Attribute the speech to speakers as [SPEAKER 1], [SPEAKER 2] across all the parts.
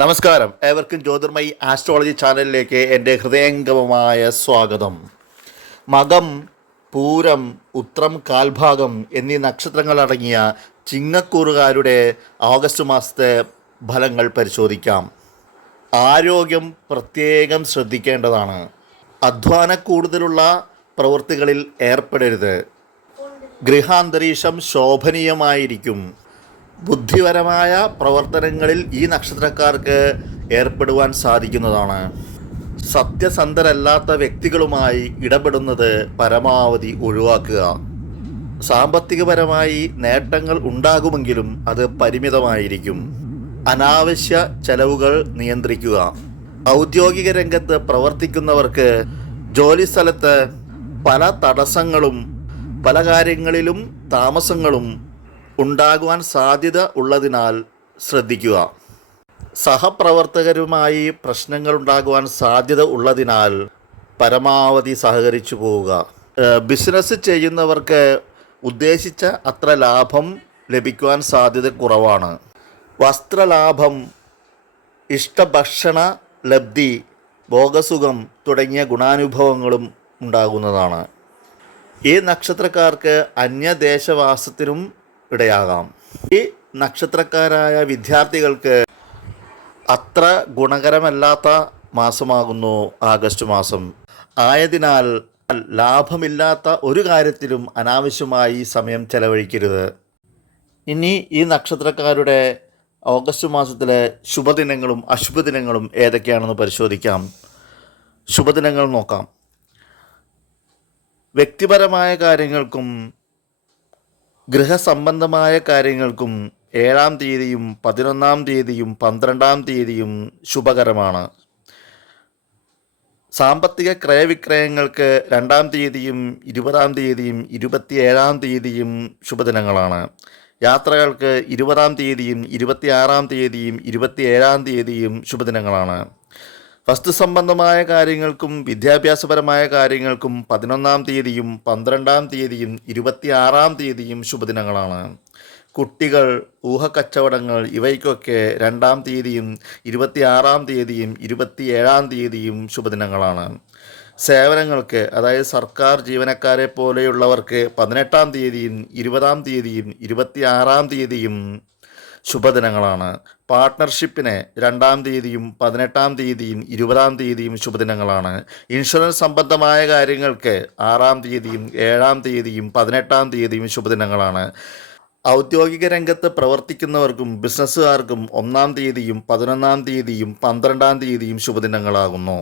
[SPEAKER 1] നമസ്കാരം. ഏവർക്കും ജ്യോതിർമയി ആസ്ട്രോളജി ചാനലിലേക്ക് എന്റെ ഹൃദയംഗമമായ സ്വാഗതം. മകം പൂരം ഉത്രം കാൽഭാഗം എന്നീ നക്ഷത്രങ്ങളടങ്ങിയ ചിങ്ങക്കൂറുകാരുടെ ഓഗസ്റ്റ് മാസത്തെ ഫലങ്ങൾ പരിശോധിക്കാം. ആരോഗ്യം പ്രത്യേകം ശ്രദ്ധിക്കേണ്ടതാണ്. അധ്വാന കൂടുതലുള്ള പ്രവൃത്തികളിൽ ഏർപ്പെടരുത്. ഗൃഹാന്തരീക്ഷം ശോഭനീയമായിരിക്കും. ബുദ്ധിപരമായ പ്രവർത്തനങ്ങളിൽ ഈ നക്ഷത്രക്കാർക്ക് ഏർപ്പെടുവാൻ സാധിക്കുന്നതാണ്. സത്യസന്ധരല്ലാത്ത വ്യക്തികളുമായി ഇടപെടുന്നത് പരമാവധി ഒഴിവാക്കുക. സാമ്പത്തികപരമായി നേട്ടങ്ങൾ ഉണ്ടാകുമെങ്കിലും അത് പരിമിതമായിരിക്കും. അനാവശ്യ ചെലവുകൾ നിയന്ത്രിക്കുക. ഔദ്യോഗിക രംഗത്ത് പ്രവർത്തിക്കുന്നവർക്ക് ജോലിസ്ഥലത്ത് പല തടസ്സങ്ങളും പല കാര്യങ്ങളിലും താമസങ്ങളും ഉണ്ടാകുവാൻ സാധ്യത ഉള്ളതിനാൽ ശ്രദ്ധിക്കുക. സഹപ്രവർത്തകരുമായി പ്രശ്നങ്ങൾ ഉണ്ടാകുവാൻ സാധ്യത ഉള്ളതിനാൽ പരമാവധി സഹകരിച്ചു പോവുക. ബിസിനസ് ചെയ്യുന്നവർക്ക് ഉദ്ദേശിച്ച അത്ര ലാഭം ലഭിക്കുവാൻ സാധ്യത കുറവാണ്. വസ്ത്രലാഭം ഇഷ്ടഭക്ഷണ ലബ്ധി ഭോഗസുഖം തുടങ്ങിയ ഗുണാനുഭവങ്ങളും ഉണ്ടാകുന്നതാണ്. ഈ നക്ഷത്രക്കാർക്ക് അന്യദേശവാസത്തിനും ഇടയാകാം. ഈ നക്ഷത്രക്കാരായ വിദ്യാർത്ഥികൾക്ക് അത്ര ഗുണകരമല്ലാത്ത മാസമാകുന്നു ആഗസ്റ്റ് മാസം. ആയതിനാൽ ലാഭമില്ലാത്ത ഒരു കാര്യത്തിലും അനാവശ്യമായി സമയം ചെലവഴിക്കരുത്. ഇനി ഈ നക്ഷത്രക്കാരുടെ ഓഗസ്റ്റ് മാസത്തിലെ ശുഭദിനങ്ങളും അശുഭദിനങ്ങളും ഏതൊക്കെയാണെന്ന് പരിശോധിക്കാം. ശുഭദിനങ്ങൾ നോക്കാം. വ്യക്തിപരമായ കാര്യങ്ങൾക്കും ഗൃഹസംബന്ധമായ കാര്യങ്ങൾക്കും ഏഴാം തീയതിയും പതിനൊന്നാം തീയതിയും പന്ത്രണ്ടാം തീയതിയും ശുഭകരമാണ്. സാമ്പത്തിക ക്രയവിക്രയങ്ങൾക്ക് രണ്ടാം തീയതിയും ഇരുപതാം തീയതിയും ഇരുപത്തിയേഴാം തീയതിയും ശുഭദിനങ്ങളാണ്. യാത്രകൾക്ക് ഇരുപതാം തീയതിയും ഇരുപത്തിയാറാം തീയതിയും ഇരുപത്തിയേഴാം തീയതിയും ശുഭദിനങ്ങളാണ്. വസ്തു സംബന്ധമായ കാര്യങ്ങൾക്കും വിദ്യാഭ്യാസപരമായ കാര്യങ്ങൾക്കും പതിനൊന്നാം തീയതിയും പന്ത്രണ്ടാം തീയതിയും ഇരുപത്തിയാറാം തീയതിയും ശുഭദിനങ്ങളാണ്. കുട്ടികൾ ഊഹക്കച്ചവടങ്ങൾ ഇവയ്ക്കൊക്കെ രണ്ടാം തീയതിയും ഇരുപത്തിയാറാം തീയതിയും ഇരുപത്തിയേഴാം തീയതിയും ശുഭദിനങ്ങളാണ്. സേവനങ്ങൾക്ക് അതായത് സർക്കാർ ജീവനക്കാരെ പോലെയുള്ളവർക്ക് പതിനെട്ടാം തീയതിയും ഇരുപതാം തീയതിയും ഇരുപത്തിയാറാം തീയതിയും ശുഭദിനങ്ങളാണ്. പാർട്ട്ണർഷിപ്പിന് രണ്ടാം തീയതിയും പതിനെട്ടാം തീയതിയും ഇരുപതാം തീയതിയും ശുഭദിനങ്ങളാണ്. ഇൻഷുറൻസ് സംബന്ധമായ കാര്യങ്ങൾക്ക് ആറാം തീയതിയും ഏഴാം തീയതിയും പതിനെട്ടാം തീയതിയും ശുഭദിനങ്ങളാണ്. ഔദ്യോഗിക രംഗത്ത് പ്രവർത്തിക്കുന്നവർക്കും ബിസിനസ്സുകാർക്കും ഒന്നാം തീയതിയും പതിനൊന്നാം തീയതിയും പന്ത്രണ്ടാം തീയതിയും ശുഭദിനങ്ങളാകുന്നു.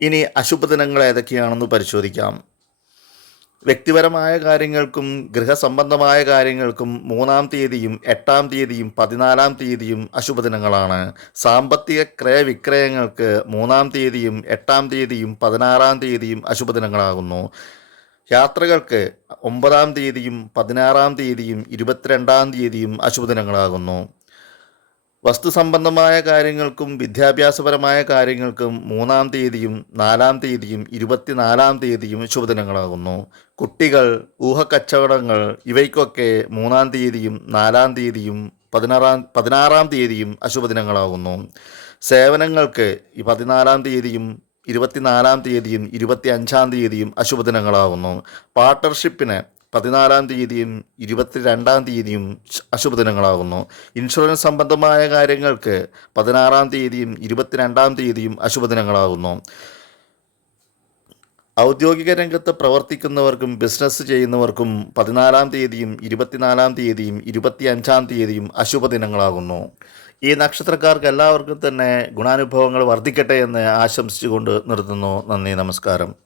[SPEAKER 1] ഇനി അശുഭദിനങ്ങൾ ഏതൊക്കെയാണെന്ന് പരിശോധിക്കാം. വ്യക്തിപരമായ കാര്യങ്ങൾക്കും ഗൃഹസംബന്ധമായ കാര്യങ്ങൾക്കും മൂന്നാം തീയതിയും എട്ടാം തീയതിയും പതിനാലാം തീയതിയും അശുഭദിനങ്ങളാണ്. സാമ്പത്തിക ക്രയവിക്രയങ്ങൾക്ക് മൂന്നാം തീയതിയും എട്ടാം തീയതിയും പതിനാറാം തീയതിയും അശുഭദിനങ്ങളാകുന്നു. യാത്രകൾക്ക് ഒമ്പതാം തീയതിയും പതിനാറാം തീയതിയും ഇരുപത്തിരണ്ടാം തീയതിയും അശുഭദിനങ്ങളാകുന്നു. വസ്തു സംബന്ധമായ കാര്യങ്ങൾക്കും വിദ്യാഭ്യാസപരമായ കാര്യങ്ങൾക്കും മൂന്നാം തീയതിയും നാലാം തീയതിയും ഇരുപത്തിനാലാം തീയതിയും ശുഭദിനങ്ങളാകുന്നു. കുട്ടികൾ ഊഹക്കച്ചവടങ്ങൾ ഇവയ്ക്കൊക്കെ മൂന്നാം തീയതിയും നാലാം തീയതിയും പതിനാറാം പതിനാറാം തീയതിയും അശുഭദിനങ്ങളാകുന്നു. സേവനങ്ങൾക്ക് ഈ പതിനാലാം തീയതിയും ഇരുപത്തിനാലാം തീയതിയും ഇരുപത്തി അഞ്ചാം തീയതിയും അശുഭദിനങ്ങളാകുന്നു. പാർട്ട്ണർഷിപ്പിന് പതിനാലാം തീയതിയും ഇരുപത്തിരണ്ടാം തീയതിയും അശുഭ അശുഭദിനങ്ങളാകുന്നു. ഇൻഷുറൻസ് സംബന്ധമായ കാര്യങ്ങൾക്ക് പതിനാറാം തീയതിയും ഇരുപത്തിരണ്ടാം തീയതിയും അശുഭദിനങ്ങളാകുന്നു. ഔദ്യോഗിക രംഗത്ത് പ്രവർത്തിക്കുന്നവർക്കും ബിസിനസ് ചെയ്യുന്നവർക്കും പതിനാലാം തീയതിയും ഇരുപത്തിനാലാം തീയതിയും ഇരുപത്തിയഞ്ചാം തീയതിയും അശുഭദിനങ്ങളാകുന്നു. ഈ നക്ഷത്രക്കാർക്ക് എല്ലാവർക്കും തന്നെ ഗുണാനുഭവങ്ങൾ വർദ്ധിക്കട്ടെ എന്ന് ആശംസിച്ചുകൊണ്ട് നിർത്തുന്നു. നന്ദി നമസ്കാരം.